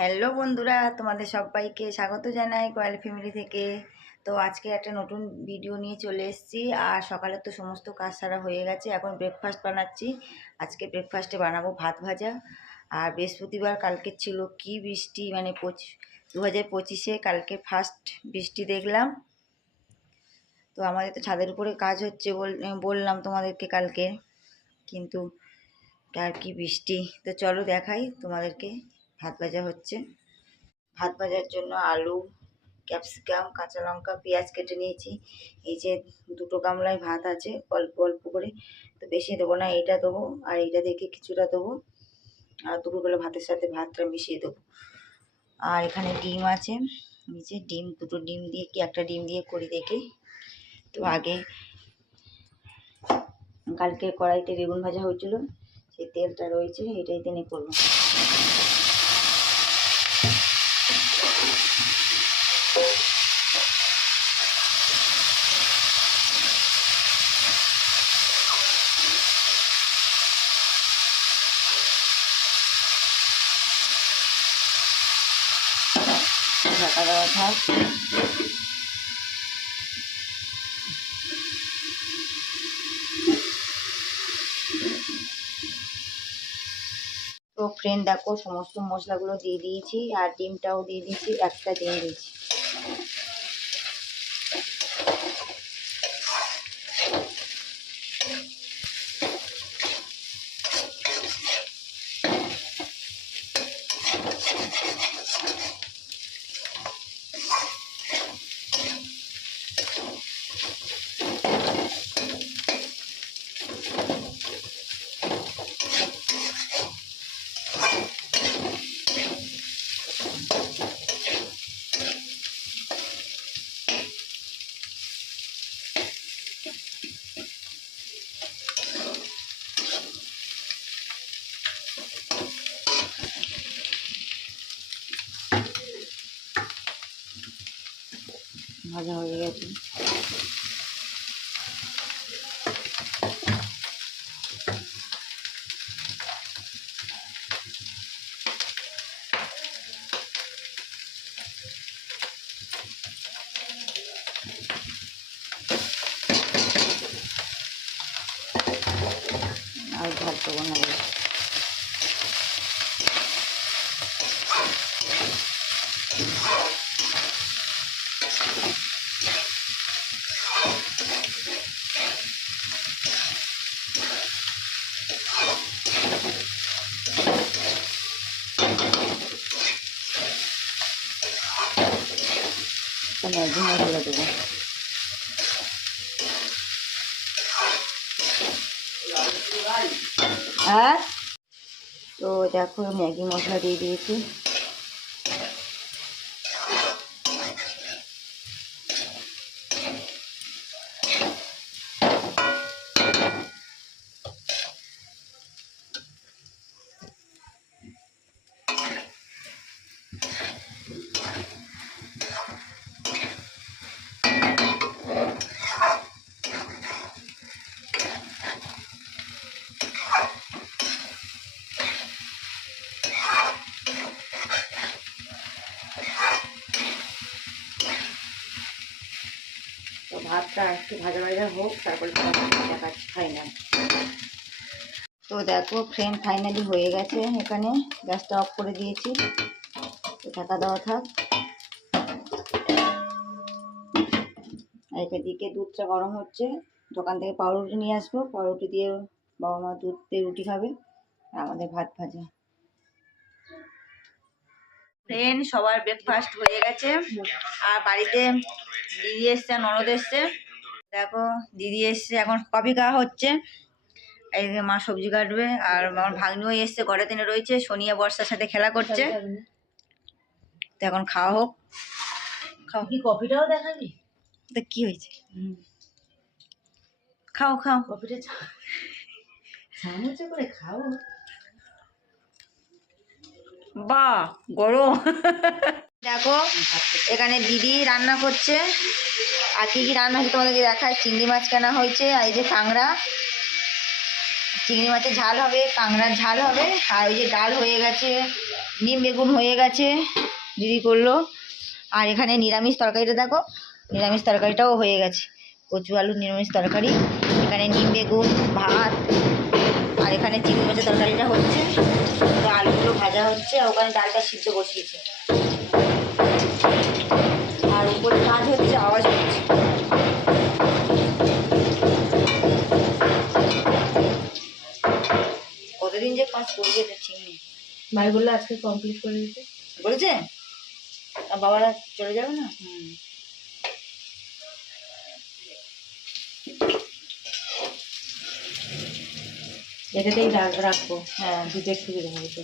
Hello বন্ধুরা, তোমাদের সবাইকে স্বাগত জানাই কয়েল ফ্যামিলি থেকে। তো আজকে একটা নতুন ভিডিও নিয়ে চলে এসেছি। আর সকালে তো সমস্ত কাজ সারা হয়ে গেছে, এখন ব্রেকফাস্ট বানাচ্ছি। আজকে ব্রেকফাস্টে বানাবো ভাত ভাজা। আর বৃহস্পতিবার কালকে ছিল কি বৃষ্টি, মানে 2025-এ কালকে ফার্স্ট বৃষ্টি দেখলাম। তো আমাদের তো ছাদের উপরে কাজ হচ্ছে, বললাম তোমাদেরকে কালকে, কিন্তু আর কি বৃষ্টি। তো চলো দেখাই তোমাদেরকে। ভাত ভাজা হচ্ছে। ভাত ভাজার জন্য আলু, ক্যাপসিকাম, কাঁচা লঙ্কা, পেঁয়াজ কেটে নিয়েছি। এই যে দুটো গামলায় ভাত আছে, অল্প অল্প করে, তো বেশি দেবো না, এইটা দেবো আর এইটা দেখে কিছুটা দেবো। আর দুপুরবেলা ভাতের সাথে ভাতটা মিশিয়ে দেবো। আর এখানে ডিম আছে, নিচে ডিম, দুটো ডিম দিয়ে কি একটা ডিম দিয়ে করি দেখি। তো আগে কালকে কড়াইতে বেগুন ভাজা হয়েছিল, সেই তেলটা রয়েছে, এটাই তেনে করবো। ঢাকা দেওয়া থাক। তো ফ্রেন্ড দেখো, সমস্ত মশলাগুলো দিয়ে দিয়েছি আর ডিমটাও দিয়ে দিয়েছি, একটা ডিম দিয়েছি। ভাজা হয়ে গেছে। আর ভাত দেবো না। ম্যাগি মশলা দেবো। হ্যাঁ, তো দেখো ম্যাগি মশলা দিয়ে দিয়েছি। তো ভাতটা একটু ভাজা ভাজা হোক, তারপরে দেখাচ্ছি ফাইনাল। তো দেখো ফ্রেন্ড, ফাইনালি হয়ে গেছে। এখানে গ্যাসটা অফ করে দিয়েছি, ঢাকা দেওয়া থাক। আর এদিকে দুধটা গরম হচ্ছে, দোকান থেকে পাউরুটি নিয়ে আসবো, পাউরুটি দিয়ে বাবা মা দুধ দিয়ে রুটি খাবে। আর আমাদের ভাত ভাজা। ফ্রেন্ড, সবার ব্রেকফাস্ট হয়ে গেছে। আর বাড়িতে দিদি এসছে, ননদ এসছে। দেখো দিদি এসছে, এখন কফি খাওয়া হচ্ছে। এই মা সবজি কাটবে। আর আমার ভাগ্নিও এসছে, ঘরে দিনে রয়েছে, সোনিয়া বর্ষার সাথে খেলা করছে। তো এখন খাওয়া হোক। খাও, কি কফিটাও দেখাবি? তো কি হয়েছে, খাও খাও, কফিটা চামচে করে খাও। বাহ, গরম। দেখো এখানে দিদি রান্না করছে। আর কি কি রান্না হচ্ছে তোমাদেরকে দেখায়। চিংড়ি মাছ কেনা হয়েছে, আর এই যে কাঁকড়া, চিংড়ি মাছের ঝাল হবে, কাঁকড়ার ঝাল হবে। আর ওই যে ডাল হয়ে গেছে, নিম বেগুন হয়ে গেছে, দিদি করলো। আর এখানে নিরামিষ তরকারিটা দেখো, নিরামিষ তরকারিটাও হয়ে গেছে, কচু আলু নিরামিষ তরকারি। এখানে নিম বেগুন, ভাত, আর এখানে চিংড়ি মাছের তরকারিটা হচ্ছে, তো আলুগুলো ভাজা হচ্ছে, আর ওখানে ডালটা সিদ্ধ বসিয়েছে। আর উপরে কাজ হচ্ছে, আওয়াজ হচ্ছে। কতদিন যে কাজ করবে তো ঠিক নেই। ভাই বললো আজকে কমপ্লিট করে দিতে বলেছে, আর বাবারা চলে যাবে না। এটাতেই রাখবো। হ্যাঁ, দুটো একটু দেবো হয়তো।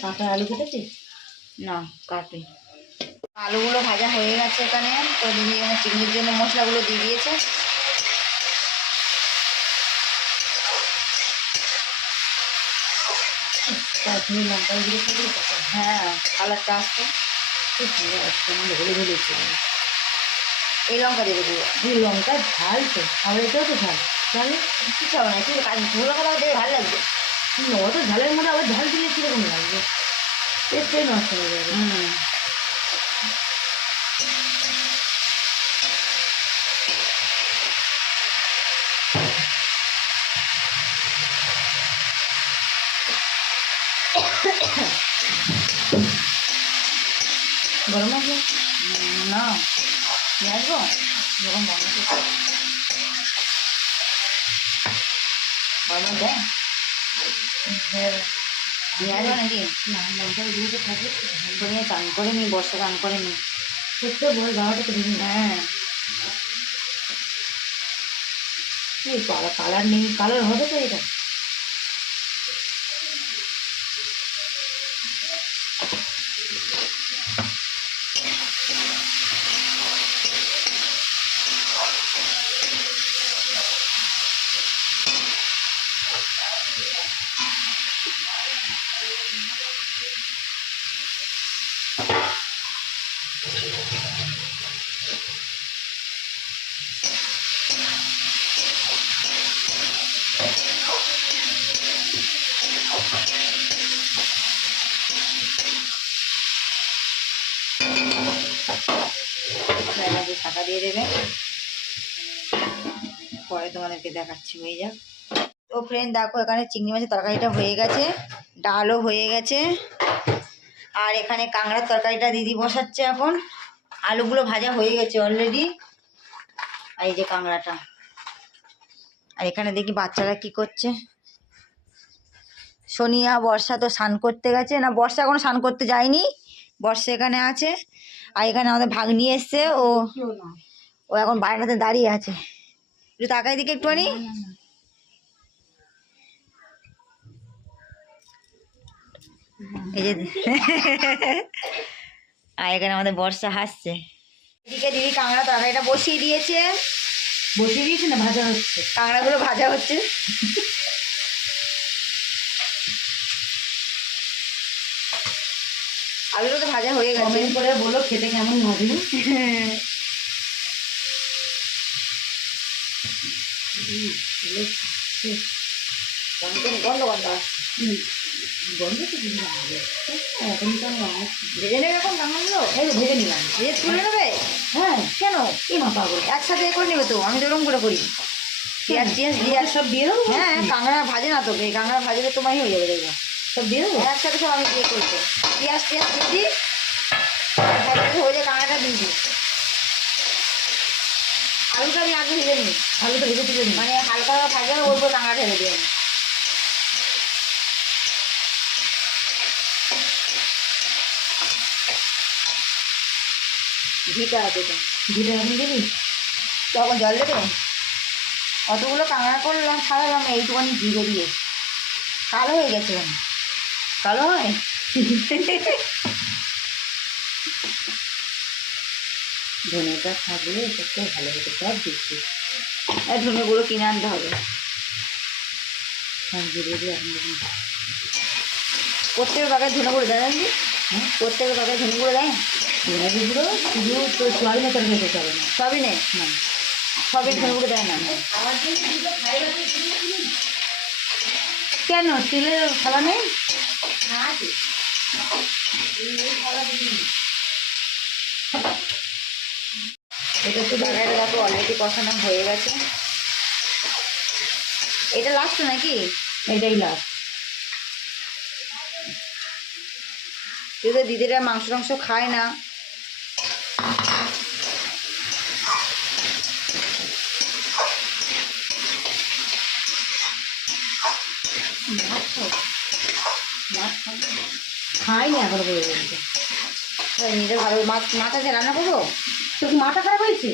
কাঁচা আলু কেটেছিস? না কাটে। আলুগুলো ভাজা হয়ে গেছে এখানে, তো দিদি এখানে চিংড়ির জন্য মশলাগুলো দিয়ে দিয়েছে। কাশ্মীর লঙ্কা দিয়ে খাবি? হ্যাঁ, কালারটা আসছে, খুব ভালো আসছে, আমাদের হলে হলেছে। এই লঙ্কা দিয়ে দেবো। এই লঙ্কার ঝাল তো, আবার এটাও তো ঝাল। তাহলে কিছু হবে না, একটু ঝুলো লঙ্কা দেবে, ভালো লাগবে। অত ঝালের মধ্যে আবার ঝাল দিলে কীরকম লাগবে? টেস্টটাই নষ্ট হয়ে যাবে। গরম মশলা না নিয়ে আসবো যখন রান্না করছি। গরম দেয় নিয়ে আসবো নাকি? না, লঙ্কা দিয়ে থাকবে। নিয়ে চান করে নি, বর্ষা চান করে নি। সত্যি বল, গাওয়াটা তো দেখি। হ্যাঁ, এই কালার নেই, কালার হবে তো এটা। ঢাকা দিয়ে দেবে, পরে তোমাদেরকে দেখাচ্ছি। হয়ে যাক। তো ফ্রেন্ড দেখো, এখানে চিংড়ি মাছের তরকারিটা হয়ে গেছে, ডালও হয়ে গেছে, আর এখানে কাঁকড়ার তরকারিটা দিদি বসাচ্ছে এখন। আলুগুলো ভাজা হয়ে গেছে অলরেডি। আর এই যে কাঁকড়াটা। আর এখানে দেখি বাচ্চারা কি করছে। সোনিয়া, বর্ষা তো স্নান করতে গেছে, না বর্ষা এখনো স্নান করতে যায়নি, বর্ষা এখানে আছে। আর এখানে আমাদের ভাগ্নি এসছে, ও এখন বারান্দাতে দাঁড়িয়ে আছে। একটু তাকাই দিকে একটুখানি। এই যে আর এখানে আমাদের বর্ষা হাসছে। এদিকে দিদি কাঁকড়া তরকারিটা বসিয়ে দিয়েছে। বসিয়ে দিয়েছি না, ভাজা হচ্ছে। কাঁকড়াগুলো ভাজা হচ্ছে। আলুগুলো তো ভাজা হয়ে গেছে। কমেন্ট করে বলো খেতে কেমন হবে। গন্ধ গন্ধ গন্ধ তো দিন হবে, এখন কেন ভেজে নেবে এখন কাঁকড়াগুলো? এই তো ভেজে নিলাম। ভেজে তুলে নেবে? হ্যাঁ, কেন? কি মা পাগল, একসাথে করে নেবে তো, আমি তো এরকম করে করি। পেঁয়াজ টিয়াজ দিয়ে সব দিয়ে দেবো। হ্যাঁ, কাঁকড়া ভাজে না তো, কাঁকড়া ভাজলে তোমারই হয়ে যাবে দেখবে। সব দিয়ে দেবো একসাথে সব আমি দিয়ে করবো। পেঁয়াজ টিয়াজ দিয়ে দিই, হয়ে যায়, কাঁকড়াটা দিয়ে দিই। আলুটা আমি আগে ভেজে নিই, আলুটা ভেজে তুলে নিই। মানে হালকা ভাজা ওর উপর কাঁকড়া ঢেলে দিই আমি। ঘিটা আছে তো, ঘিটা এখন দিবি? তখন জল দেবে। অতগুলো কাঁকড়া করলাম, ছাড়ালাম, এইটুখানি ঘিরে দিয়ে কালো হয়ে গেছে। কালো হয় ধনেটা থাকলে একটু ভালো হতো, সব দিচ্ছি। ধনে গুঁড়ো কিনে আনতে হবে। সব দিয়ে দিয়ে এখন প্রত্যেকের বাগায় ধনে গুঁড়ো দেয় নাকি? হ্যাঁ, প্রত্যেকের বাগায় ধনে গুঁড়ো দেয়। ধনে গুঁড়ো শুধু তো সোয়াবিনের তরকারি খেতে হবে না। সবই নেই, না, সবই ধনে গুঁড়ো দেয় না। কেন তেলের খাওয়া নেই? এটা তো বাগারে দেখো অলরেডি কষানো হয়ে গেছে। এটা লাস্ট নাকি? এটাই লাস্ট। কিন্তু দিদিরা মাংস টাংস খায় না। খাইনি এখনো পর্যন্ত। নিজে ভালো মাছ আছে রান্না করবো। তোর কি মাথা খারাপ হয়েছে?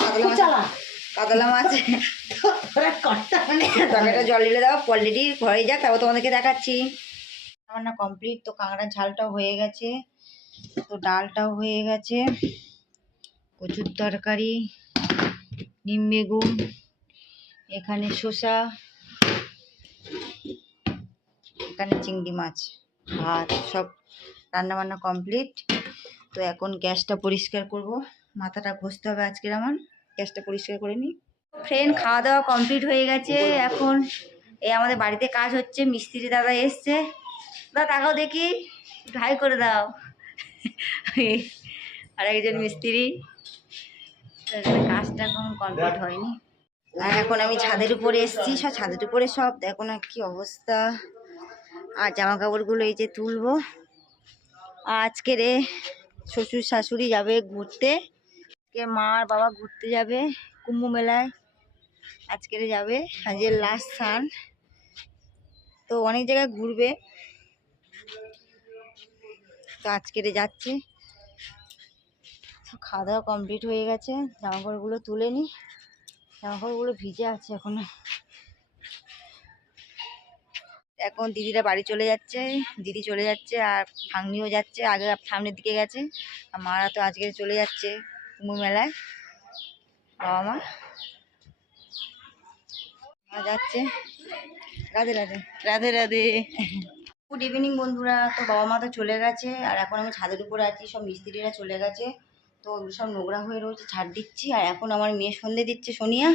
কাতলা মাছ, চালা কাতলা মাছ তরকারিটা জল ঢেলে দাও, অলরেডি ঘরে যাক, তারপর তোমাদেরকে দেখাচ্ছি। রান্না কমপ্লিট। তো কাঁকড়ার ঝালটাও হয়ে গেছে, তো ডালটাও হয়ে গেছে, কচুর তরকারি, নিম বেগুন, এখানে শসা, এখানে চিংড়ি মাছ, ভাত, সব রান্না বান্না কমপ্লিট। তো এখন গ্যাসটা পরিষ্কার করব, মাথাটা ঘষতে হবে আজকের আমার। গ্যাসটা পরিষ্কার করে নিই। ফ্রেন্ড, খাওয়া দাওয়া কমপ্লিট হয়ে গেছে। এখন এই আমাদের বাড়িতে কাজ হচ্ছে, মিস্ত্রি দাদা এসছে। দাদা তাকাও দেখি, একটু হাই করে দাও। আর একজন মিস্ত্রি, কাজটা এখন কমপ্লিট হয়নি। আর এখন আমি ছাদের উপরে এসেছি, সব ছাদের উপরে সব দেখো না কি অবস্থা। আর জামা কাপড়গুলো এই যে তুলবো। আজকে রে শ্বশুর শাশুড়ি যাবে ঘুরতে, আজকে মা আর বাবা ঘুরতে যাবে কুম্ভ মেলায়। আজকে যাবে, আজকে লাস্ট সান, তো অনেক জায়গায় ঘুরবে। তো আজকে যাচ্ছে। খাওয়া দাওয়া কমপ্লিট হয়ে গেছে, জামা কাপড়গুলো তুলে নি, জামা কাপড়গুলো ভিজে আছে এখনো। এখন দিদিরা বাড়ি চলে যাচ্ছে, দিদি চলে যাচ্ছে আর ভাগ্নিও যাচ্ছে, আগে সামনের দিকে গেছে। আর মারা তো আজকে চলে যাচ্ছে কুম্ভ মেলায়, বাবা মা যাচ্ছে। রাধে রাধে, রাধে রাধে। গুড ইভিনিং বন্ধুরা। তো বাবা মা তো চলে গেছে, আর এখন আমি ছাদের উপরে আছি, সব মিস্ত্রিরা চলে গেছে। তো সব নোংরা হয়ে রয়েছে, ঝাড় দিচ্ছি। আর এখন আমার মেয়ে সন্ধে দিচ্ছে, সোনিয়া।